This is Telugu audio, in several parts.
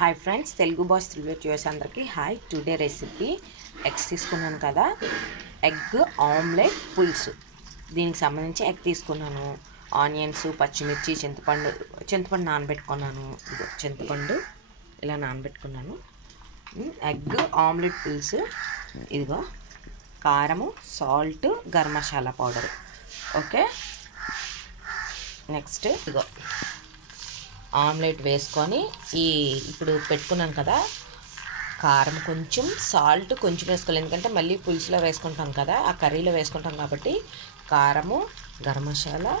Hi friends, Telugu boys reviews అందరికీ హాయ్. టుడే రెసిపీ ఎగ్స్ తీసుకున్నాను కదా, ఎగ్ ఆమ్లెట్ పులుసు. దీనికి సంబంధించి ఎగ్ తీసుకున్నాను, ఆనియన్స్, పచ్చిమిర్చి, చింతపండు నానబెట్టుకున్నాను. ఇదిగో చింతపండు ఇలా నానబెట్టుకున్నాను. ఎగ్ ఆమ్లెట్ పులుసు, ఇదిగో కారము, salt, garam masala powder. Okay, next ఇదిగో ఆమ్లెట్ వేసుకొని ఇప్పుడు పెట్టుకున్నాను కదా, కారం కొంచెం, సాల్ట్ కొంచెం వేసుకోవాలి. ఎందుకంటే మళ్ళీ పులుసులో వేసుకుంటాం కదా, ఆ కర్రీలో వేసుకుంటాం కాబట్టి కారము, గరం మసాలా,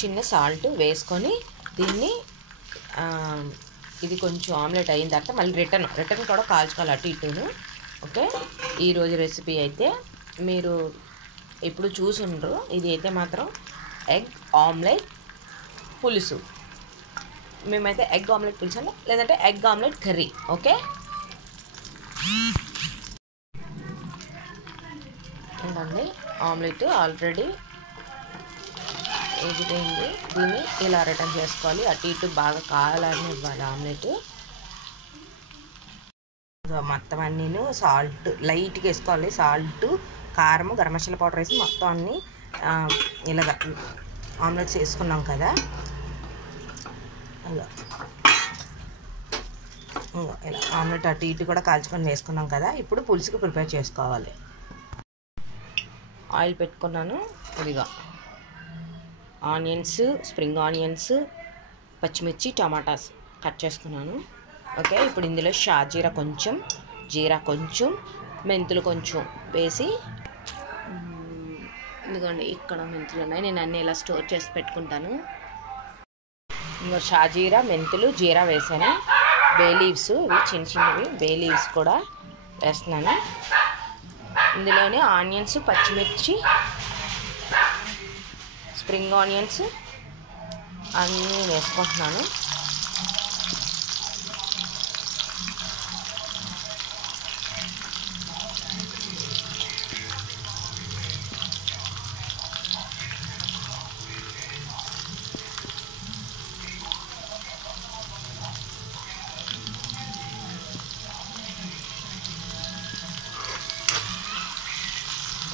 చిన్న సాల్ట్ వేసుకొని దీన్ని ఇది కొంచెం ఆమ్లెట్ అయిన తర్వాత మళ్ళీ రిటర్న్ కూడా కాల్చుకోవాలి అటు ఇటును. ఓకే, ఈరోజు రెసిపీ అయితే మీరు ఎప్పుడు చూసుండ్రు. ఇది అయితే మాత్రం ఎగ్ ఆమ్లెట్ పులుసు. మేమైతే ఎగ్ ఆమ్లెట్ పులుసు అంటే, లేదంటే ఎగ్ ఆమ్లెట్ కర్రీ. ఓకే, ఏంటండి ఆమ్లెట్ ఆల్రెడీ ఎగిపోయింది. దీన్ని ఇలా రిటర్న్ చేసుకోవాలి, అటు ఇటు బాగా కావాలని ఇవ్వాలి ఆమ్లెట్. మొత్తం అన్నీను సాల్ట్ లైట్గా వేసుకోవాలి, సాల్ట్, కారము, గరం మసాలా పౌడర్ వేసి మొత్తం అన్నీ ఇలాగ ఆమ్లెట్స్ వేసుకున్నాం కదా. ఇలా ఆమ్లెట్ అటు ఇటు కూడా కాల్చుకొని వేసుకున్నాం కదా. ఇప్పుడు పులుసుకి ప్రిపేర్ చేసుకోవాలి. ఆయిల్ పెట్టుకున్నాను. ఇదిగా ఆనియన్స్, స్ప్రింగ్ ఆనియన్స్, పచ్చిమిర్చి, టమాటాస్ కట్ చేసుకున్నాను. ఓకే, ఇప్పుడు ఇందులో షాజీరా కొంచెం, జీరా కొంచెం, మెంతులు కొంచెం వేసి, ఎందుకంటే ఇక్కడ మెంతులు ఉన్నాయి, నేను అన్నీ ఇలా స్టోర్ చేసి పెట్టుకుంటాను. ఇంకా షాజీరా, మెంతులు, జీరా వేసాను. బే లీవ్స్, ఇవి చిన్న చిన్నవి బే లీవ్స్ కూడా వేస్తున్నాను. ఇందులోనే ఆనియన్స్, పచ్చిమిర్చి, స్ప్రింగ్ ఆనియన్స్ అన్నీ వేసుకుంటున్నాను.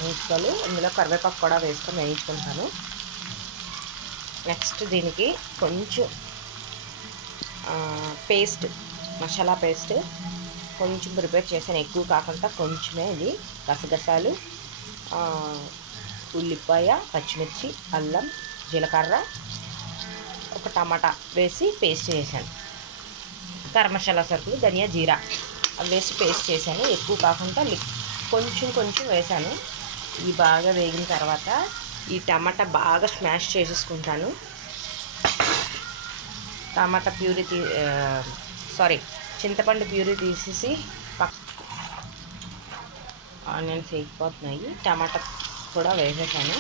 వేయించుకోవాలి. ఇందులో కరివేపాకు కూడా వేసుకొని వేయించుకుంటాను. నెక్స్ట్ దీనికి కొంచెం పేస్ట్, మసాలా పేస్ట్ కొంచెం ప్రిపేర్ చేశాను, ఎక్కువ కాకుండా కొంచెమే. ఇది గసగసాలు, ఉల్లిపాయ, పచ్చిమిర్చి, అల్లం, జీలకర్ర, ఒక టమాటా వేసి పేస్ట్ చేశాను. గరం మసాలా సరుకులు, ధనియా, జీరా అవి వేసి పేస్ట్ చేశాను. ఎక్కువ కాకుండా కొంచెం వేసాను. ఇవి బాగా వేగిన తర్వాత ఈ టమాటా బాగా స్మాష్ చేసేసుకుంటాను. టమాటా ప్యూరీ చింతపండు ప్యూరీ తీసేసి ఆనియన్స్ వేగిపోతున్నాయి. టమాటా కూడా వేసేసాను.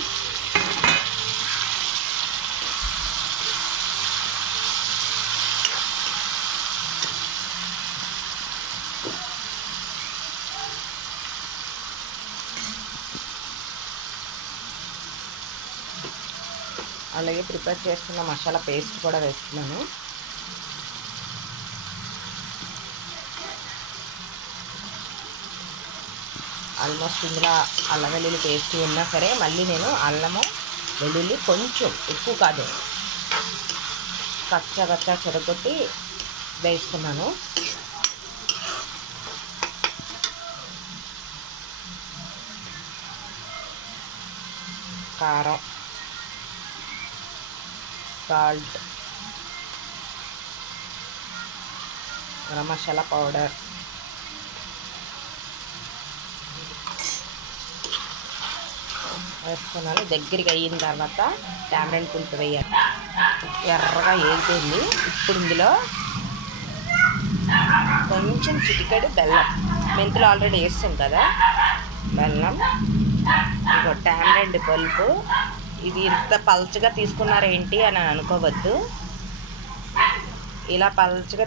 అలాగే ప్రిపేర్ చేసుకున్న మసాలా పేస్ట్ కూడా వేస్తున్నాను. ఆల్మోస్ట్ ఇందులో అల్లం వెల్లుల్లి పేస్ట్ ఉన్నా సరే మళ్ళీ నేను అల్లము వెల్లుల్లి కొంచెం, ఎక్కువ కాదు, కచ్చా చెడగొట్టి వేసుకున్నాను. కారం, సాల్ట్, గరం మసాలా పౌడర్, వేసుకున్నాను. దగ్గరికి అయిన తర్వాత టామరెంట్ పులుపు వేయాలి. ఎర్రగా వేగిపోయింది. ఇప్పుడు ఇందులో కొంచెం చిటికెడు బెల్లం, మెంతులు ఆల్రెడీ వేస్తాం కదా, బెల్లం, ఇంకో టామరెంట్ పులుపు. ఇది ఇంత పల్చగా తీసుకున్నారేంటి అని అనుకోవద్దు. ఇలా పల్చగా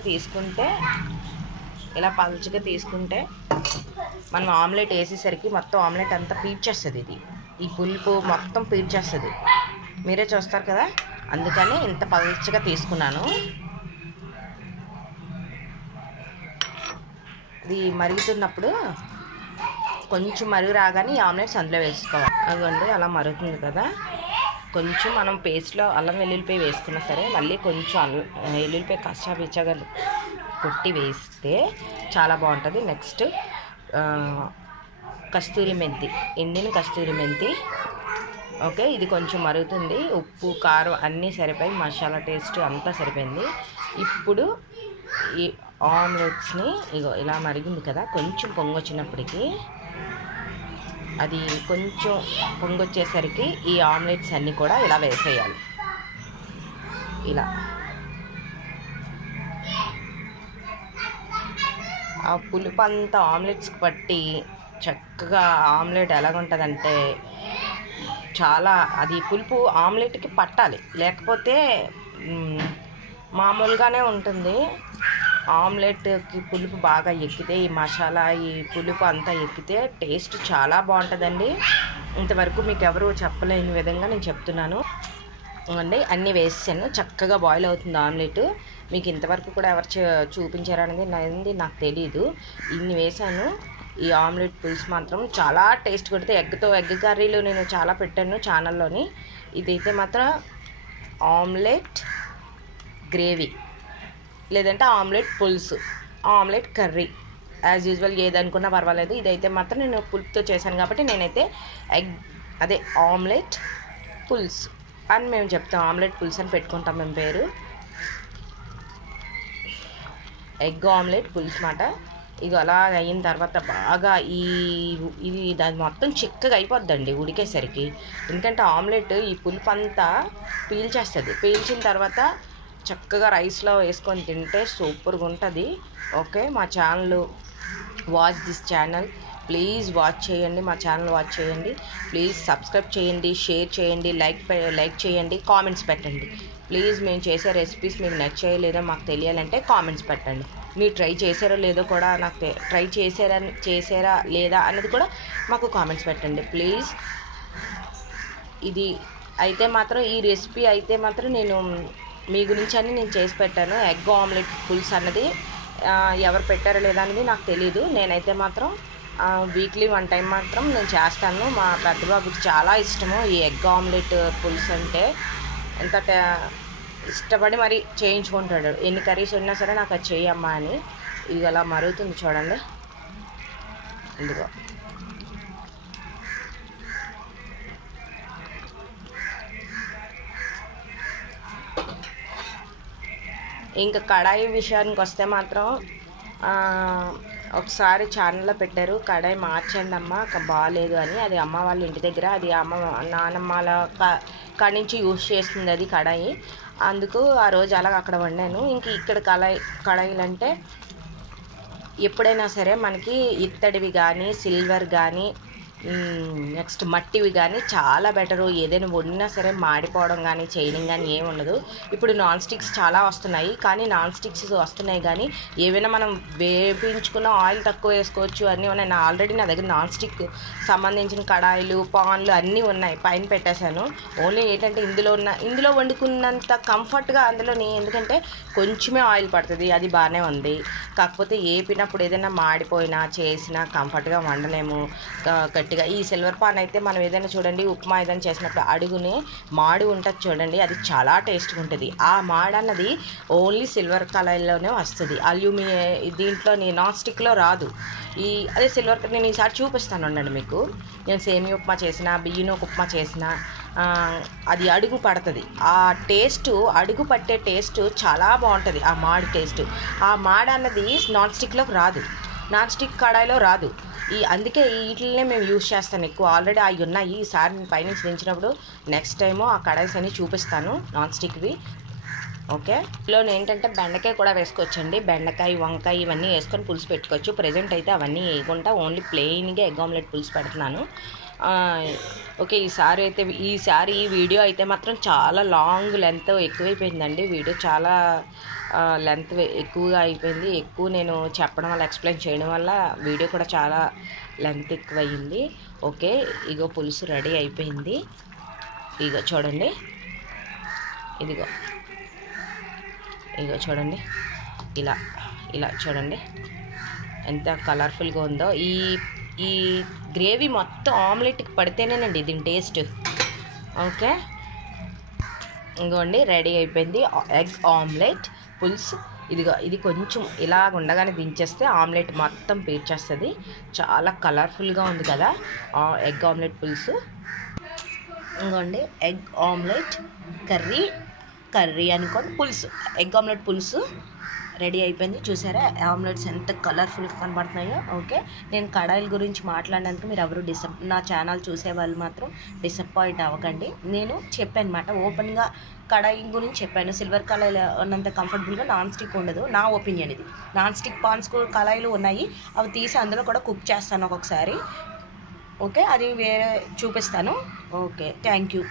తీసుకుంటే మనం ఆమ్లెట్ వేసేసరికి మొత్తం ఆమ్లెట్ అంతా పీల్చేస్తుంది. ఈ పులుపు మొత్తం పీల్చేస్తుంది, మీరే చూస్తారు కదా. అందుకని ఇంత పల్చగా తీసుకున్నాను. ఇది మరుగుతున్నప్పుడు కొంచెం మరుగు రాగానే ఈ ఆమ్లెట్స్ అందులో వేసుకోవాలి. అదిగోండి అలా మరుగుతుంది కదా, కొంచెం మనం పేస్ట్లో అల్లం వెల్లుల్లిపాయ వేసుకున్నా సరే మళ్ళీ కొంచెం వెల్లుల్లిపాయ కచ్చాపిచ్చాగా కొట్టి వేస్తే చాలా బాగుంటుంది. నెక్స్ట్ కస్తూరి మెంతి, ఎండిన కస్తూరి మెంతి. ఓకే, ఇది కొంచెం మరుగుతుంది, ఉప్పు కారం అన్నీ సరిపోయి, మసాలా టేస్ట్ అంతా సరిపోయింది. ఇప్పుడు ఈ ఆమ్లెట్స్ని ఇగో ఇలా మరిగింది కదా, కొంచెం పొంగొచ్చినప్పటికీ అది కొంచెం పొంగొచ్చేసరికి ఈ ఆమ్లెట్స్ అన్నీ కూడా ఇలా వేసేయాలి. ఇలా ఆ పులుపు అంతా ఆమ్లెట్స్కి పట్టి చక్కగా ఆమ్లెట్ ఎలాగుంటుందంటే చాలా, అది పులుపు ఆమ్లెట్కి పట్టాలి, లేకపోతే మామూలుగానే ఉంటుంది. ఆమ్లెట్కి పులుపు బాగా ఎక్కితే, ఈ మసాలా ఈ పులుపు అంతా ఎక్కితే టేస్ట్ చాలా బాగుంటుందండి. ఇంతవరకు మీకు ఎవరు చెప్పలేని విధంగా నేను చెప్తున్నాను అండి. అన్నీ వేసాను, చక్కగా బాయిల్ అవుతుంది ఆమ్లెట్. మీకు ఇంతవరకు కూడా ఎవరు చూపించారనేది నాకు తెలీదు. ఇన్ని వేసాను. ఈ ఆమ్లెట్ పులుసు మాత్రం చాలా టేస్ట్ కొడితే, ఎగ్ కర్రీలు నేను చాలా పెట్టాను ఛానల్లోని. ఇదైతే మాత్రం ఆమ్లెట్ గ్రేవీ, లేదంటే ఆమ్లెట్ పులుసు, ఆమ్లెట్ కర్రీ, యాజ్ యూజువల్ ఏదనుకున్నా పర్వాలేదు. ఇదైతే మాత్రం నేను పులుపుతో చేశాను కాబట్టి నేనైతే ఆమ్లెట్ పులుసు అని మేము చెప్తాం. ఆమ్లెట్ పులుసు అని పెట్టుకుంటాం మేము పేరు. ఎగ్ ఆమ్లెట్ పులుసు మాట. ఇక అలా అయిన తర్వాత బాగా ఇది దాని మొత్తం చిక్కగా అయిపోద్దండి ఉడికేసరికి. ఎందుకంటే ఆమ్లెట్ ఈ పులుపు అంతా పీల్చేస్తుంది. పీల్చిన తర్వాత చక్కగా రైస్లో వేసుకొని తింటే సూపర్గా ఉంటుంది. ఓకే, మా channel watch this channel, please watch చేయండి, మా ఛానల్ వాచ్ చేయండి. ప్లీజ్ సబ్స్క్రైబ్ చేయండి, షేర్ చేయండి, లైక్ చేయండి, కామెంట్స్ పెట్టండి. ప్లీజ్ మేము చేసే రెసిపీస్ మీకు నచ్చాయో లేదో మాకు తెలియాలంటే కామెంట్స్ పెట్టండి. మీరు ట్రై చేశారో లేదో కూడా నాకు ట్రై చేశారా లేదా అన్నది కూడా మాకు కామెంట్స్ పెట్టండి ప్లీజ్. ఇది అయితే మాత్రం ఈ రెసిపీ అయితే మాత్రం నేను మీ గురించి అని నేను చేసి పెట్టాను. ఎగ్ ఆమ్లెట్ పులుసు అన్నది ఎవరు పెట్టారో లేదా అనేది నాకు తెలీదు. నేనైతే మాత్రం వీక్లీ 1 టైం మాత్రం నేను చేస్తాను. మా పెద్ద బాబుకి చాలా ఇష్టము ఈ ఎగ్ ఆమ్లెట్ పులుసు అంటే. ఎంత ఇష్టపడి మరి చేయించుకుంటాడు. ఎన్ని కర్రీస్ ఉన్నా సరే నాకు అది చేయమ్మా అని. ఇది అలా మరుగుతుంది చూడండి. ఇదిగో ఇంకా కడాయి విషయానికి వస్తే మాత్రం ఒకసారి ఛానల్లో పెట్టారు, కడాయి మార్చండి అమ్మ బాగాలేదు అని. అది అమ్మ వాళ్ళ ఇంటి దగ్గర, అది నానమ్మల కాడి నుంచి యూజ్ చేస్తుంది అది కడాయి. అందుకు ఆ రోజు అలాగ అక్కడ వండాను. ఇంక ఇక్కడ కడాయిలు అంటే ఎప్పుడైనా సరే మనకి ఇత్తడివి కానీ సిల్వర్ కానీ నెక్స్ట్ మట్టివి కానీ చాలా బెటరు. ఏదైనా వండినా సరే మాడిపోవడం కానీ చేయడం కానీ ఏమి ఉండదు. ఇప్పుడు నాన్ స్టిక్స్ చాలా వస్తున్నాయి, కానీ నాన్ స్టిక్స్ వస్తున్నాయి కానీ ఏవైనా మనం వేపించుకున్న ఆయిల్ తక్కువ వేసుకోవచ్చు అన్నీ ఉన్నాయి. ఆల్రెడీ నా దగ్గర నాన్ స్టిక్ సంబంధించిన కడాయిలు పాన్లు అన్నీ ఉన్నాయి, పైన పెట్టేశాను. ఓన్లీ ఏంటంటే ఇందులో వండుకున్నంత కంఫర్ట్గా అందులోని, ఎందుకంటే కొంచెమే ఆయిల్ పడుతుంది, అది బాగానే ఉంది. కాకపోతే ఏపినప్పుడు ఏదైనా మాడిపోయినా చేసినా కంఫర్ట్గా వండలేము గట్టిగా. ఈ సిల్వర్ పాన్ అయితే మనం ఏదైనా చూడండి, ఉప్మా ఏదైనా చేసినప్పుడు అడుగుని మాడి ఉంటుంది చూడండి, అది చాలా టేస్ట్గా ఉంటుంది. ఆ మాడ అన్నది ఓన్లీ సిల్వర్ కలర్లోనే వస్తుంది, దీంట్లో నాన్ స్టిక్లో రాదు. అదే సిల్వర్ నేను ఈసారి చూపిస్తాను ఉండండి మీకు. నేను సేమియా ఉప్మా చేసిన, బియ్యం ఉప్మా చేసిన అది అడుగు పడుతుంది. ఆ టేస్ట్, అడుగు పట్టే టేస్ట్ చాలా బాగుంటుంది. ఆ మాడి టేస్ట్, ఆ మాడ అన్నది నాన్ స్టిక్లోకి రాదు, నాన్ స్టిక్ కడాయిలో రాదు. అందుకే వీటినే మేము యూజ్ చేస్తాను ఎక్కువ. ఆల్రెడీ అవి ఉన్నాయి. ఈసారి నేను పైనుంచి దించినప్పుడు నెక్స్ట్ టైము ఆ కడాయిస్ అన్ని చూపిస్తాను నాన్ స్టిక్వి. ఓకే, ఇందులో ఏంటంటే బెండకాయ కూడా వేసుకోవచ్చండి. బెండకాయ వంకాయ ఇవన్నీ వేసుకొని పులుసు పెట్టుకోవచ్చు. ప్రజెంట్ అయితే అవన్నీ వేయకుండా ఓన్లీ ప్లెయిన్గా ఎగ్ ఆమ్లెట్ పులుసు పెడుతున్నాను. ఓకే, ఈసారి ఈ వీడియో అయితే మాత్రం చాలా లాంగ్ లెంత్ ఎక్కువైపోయిందండి. వీడియో చాలా లెంత్ ఎక్కువగా అయిపోయింది. ఎక్కువ నేను చెప్పడం వల్ల, ఎక్స్ప్లెయిన్ చేయడం వల్ల వీడియో కూడా చాలా లెంత్ ఎక్కువయింది. ఓకే, ఇగో పులుసు రెడీ అయిపోయింది. ఇగో చూడండి, ఇగో చూడండి, ఇలా చూడండి. ఎంత కలర్ఫుల్గా ఉందో. ఈ గ్రేవీ మొత్తం ఆమ్లెట్కి పడితేనేనండి దీని టేస్ట్. ఓకే, ఇంకోండి రెడీ అయిపోయింది ఎగ్ ఆమ్లెట్ పులుసు. ఇది కొంచెం ఇలాగ ఉండగానే దించేస్తే ఆమ్లెట్ మొత్తం పీల్చేస్తుంది. చాలా కలర్ఫుల్గా ఉంది కదా ఎగ్ ఆమ్లెట్ పులుసు. ఇంకోండి ఎగ్ ఆమ్లెట్ కర్రీ అనుకోండి, పులుసు, ఎగ్ ఆమ్లెట్ పులుసు రెడీ అయిపోయింది. చూసారా ఆమ్లెట్స్ ఎంత కలర్ఫుల్గా కనబడుతున్నాయో. ఓకే, నేను కడాయిల గురించి మాట్లాడినందుకు మీరు ఎవరు నా ఛానల్ చూసే వాళ్ళు మాత్రం డిసప్పాయింట్ అవ్వకండి. నేను చెప్పాను అనమాట, ఓపెన్గా కడాయి గురించి చెప్పాను. సిల్వర్ కళాయిలు ఉన్నంత కంఫర్టబుల్గా నాన్ స్టిక్ ఉండదు, నా ఒపీనియన్ ఇది. నాన్ స్టిక్ పాన్స్ కళాయిలు ఉన్నాయి, అవి తీసి అందులో కూడా కుక్ చేస్తాను ఒక్కొక్కసారి. ఓకే, అది వేరే చూపిస్తాను. Okay, thank you.